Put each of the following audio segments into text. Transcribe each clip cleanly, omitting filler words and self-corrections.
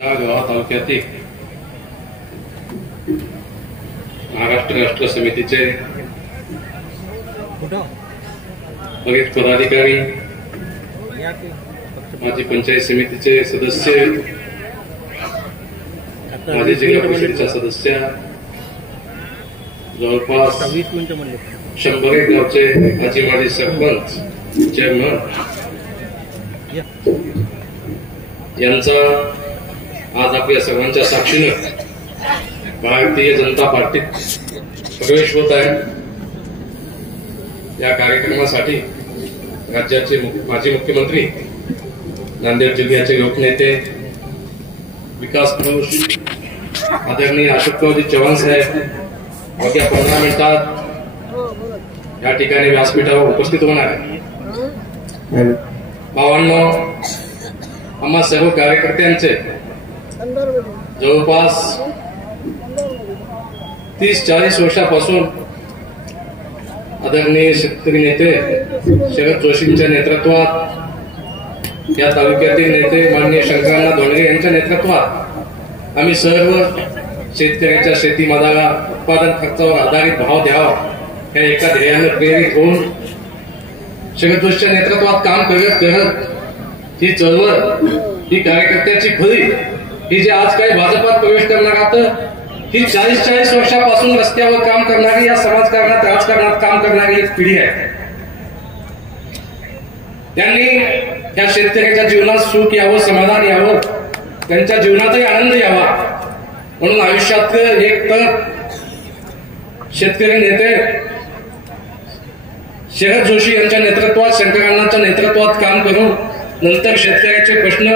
गावा तालुक्यातील महाराष्ट्र राष्ट्र समितीचे बरेच पदाधिकारी, माजी पंचायत समितीचे सदस्य, माजी जिल्हा परिषदेच्या सदस्य, जवळपास 100 गावचे माजी सरपंच, चेअरमन यांचा आज आपल्या सर्वांच्या साक्षीनं भारतीय जनता पार्टीत प्रवेश होत आहे। या कार्यक्रमासाठी राज्याचे माजी मुख्यमंत्री, नांदेड जिल्ह्याचे लोकनेते, विकास पुरुष आदरणीय अशोकरावजी चव्हाण साहेब अवघ्या 15 मिनिटात या ठिकाणी व्यासपीठावर उपस्थित होणार आहे। भावांनो, आम्हा सर्व कार्यकर्त्यांचे जवळपास 30-40 वर्षापासून आदरणीय शेतकरी नेते शरद जोशींच्या नेतृत्वात, या तालुक्यातील नेते माननीय शंकरअण्णा धोंडगे यांच्या नेतृत्वात आम्ही सर्व शेतकऱ्याच्या शेतीमालाला उत्पादन खर्चावर आधारित भाव द्यावा या एका ध्येयाने प्रेरित होऊन शरद जोशीच्या नेतृत्वात काम करत ही चळवळ, ही कार्यकर्त्याची फळी, ही जे आज काही भाजपात प्रवेश करणार आहात, ही 40-40 वर्षापासून रस्त्यावर काम करणारी, या समाजकारणात राजकारणात काम करणारी एक पिढी आहे। त्यांनी या शेतकऱ्याच्या जीवनात सुख यावं, समाधान यावं, त्यांच्या जीवनातही आनंद यावा म्हणून आयुष्यात एक तर शेतकरी नेते शरद जोशी यांच्या नेतृत्वात, शंकरअण्णांच्या नेतृत्वात काम करून नंतर शेतकऱ्याचे प्रश्न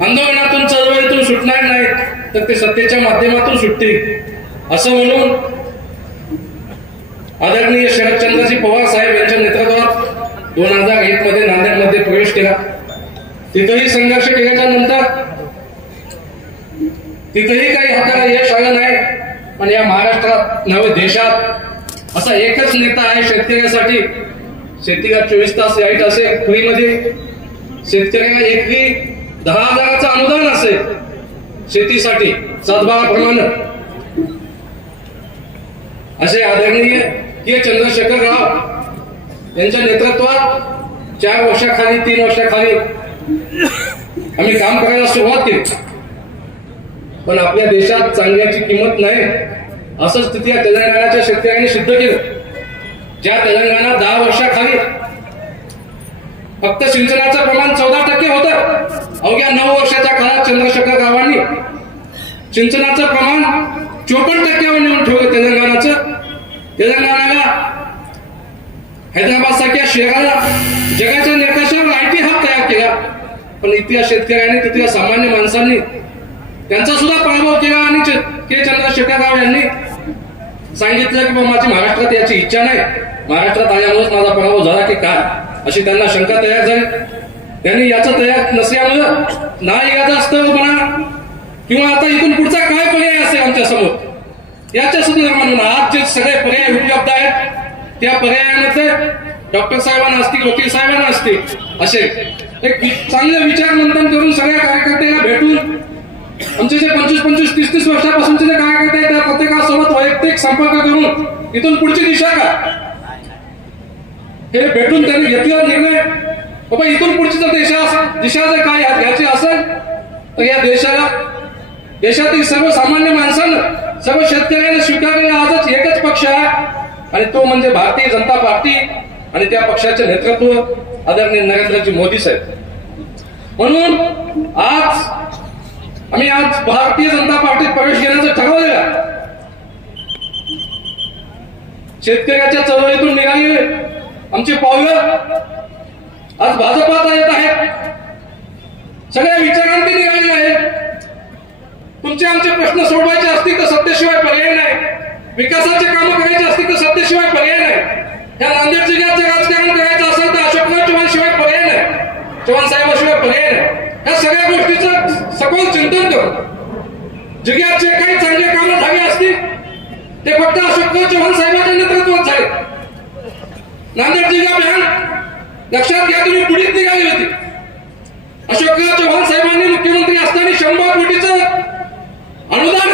आंदोलनातून, चळवळीतून सुटणार नाहीत तर ते सत्तेच्या माध्यमातून सुटतील असं म्हणून आदरणीय शरदचंद्रजी पवार साहेब यांच्या नेतृत्वात 2001 मध्ये नांदेडमध्ये प्रवेश केला। तिथेही संघर्ष केल्याच्या नंतर तिथेही काही हाताला यश आलं नाही, पण या महाराष्ट्रात नव्हे देशात असा एकच नेता आहे शेतकऱ्यासाठी। शेतीला 24 तास लाईट असेल फ्रीमध्ये, शेतकऱ्याला एकरी 10,000चं अनुदान असेल शेतीसाठी 7-12 प्रमाणे, असे आदरणीय के चंद्रशेखर राव यांच्या नेतृत्वात 4 वर्षाखाली 3 वर्षाखाली आम्ही काम करायला सुरुवात केली। पण आपल्या देशात चांगल्याची किंमत नाही असं स्थिती तेलंगणाच्या शेतकऱ्यांनी सिद्ध केलं। ज्या तेलंगणात 10 वर्षाखाली फक्त सिंचनाचं प्रमाण 14% होतं, अवघ्या 9 वर्षाच्या काळात चंद्रशेखर रावांनी सिंचनाचं प्रमाण 54% नेऊन ठेवलं तेलंगणाचं। तेलंगणाला, हैदराबाद सारख्या शहराला जगाच्या नकाशावर IT हब तयार केला, पण इथल्या शेतकऱ्यांनी, तिथल्या सामान्य माणसांनी त्यांचा सुद्धा पराभव केला आणि के चंद्रशेखर राव यांनी सांगितलं की माझी महाराष्ट्रात याची इच्छा नाही, महाराष्ट्रात आल्यामुळेच माझा पराभव झाला की काय, अशी त्यांना शंका तयार झाली। त्यांनी याचं तयार नसल्यामुळं नाईलाज असतं म्हणा किंवा आता इथून पुढचा काय पर्याय असेल आमच्या समोर, याच्या सुद्धा म्हणून आज जे सगळे पर्याय उपलब्ध आहेत त्या पर्यायामध्ये डॉक्टर साहेबांना असतील, वकील साहेबांना असतील, असे एक चांगले विचार मंथन करून सगळ्या कार्यकर्त्यांना भेटून आमचे जे 25-30 वर्षापासूनचे जे कार्यकर्ते आहेत त्या प्रत्येकासोबत वैयक्तिक संपर्क करून इथून पुढची दिशा काय हे भेटून त्यांनी घेतला निर्णय। बाबा इथून पुढची जर दिशा जर काय घ्यायची असेल तर या देशातील सर्वसामान्य माणसानं, सर्व शेतकऱ्यांनी स्वीकारलेला आजच एकच पक्ष आहे आणि तो म्हणजे भारतीय जनता पार्टी आणि त्या पक्षाचे नेतृत्व आदरणीय नरेंद्रजी मोदी साहेब। म्हणून आम्ही आज भारतीय जनता पार्टीत प्रवेश घेण्याचं ठरवलेलं आहे। शेतकऱ्याच्या चळवळीतून निघालेले आमची पावलं आज भाजपात येत आहेत, सगळ्या विचारांती निघालेली आहेत। तुमचे आमचे प्रश्न सोडवायचे असतील तर सत्तेशिवाय पर्याय नाही, विकासाचे कामं करायचे असतील तर सत्तेशिवाय पर्याय नाही, या नांदेड जिल्ह्याचे राजकारण करायचं असेल तर अशोकराव चव्हाणशिवाय पर्याय नाही, चव्हाण साहेबाशिवाय पर्याय नाही। या सगळ्या गोष्टीचं सखोल चिंतन करून जिल्ह्यात जे काही चांगले कामं झाले असतील ते फक्त अशोकराव चव्हाण साहेबांच्या नेतृत्वात झाले। नांदेड जिल्हा अभियान लक्षात घ्या, तुम्ही पुढील निघाली होती। अशोकराव चव्हाण साहेबांनी मुख्यमंत्री असताना अनुदान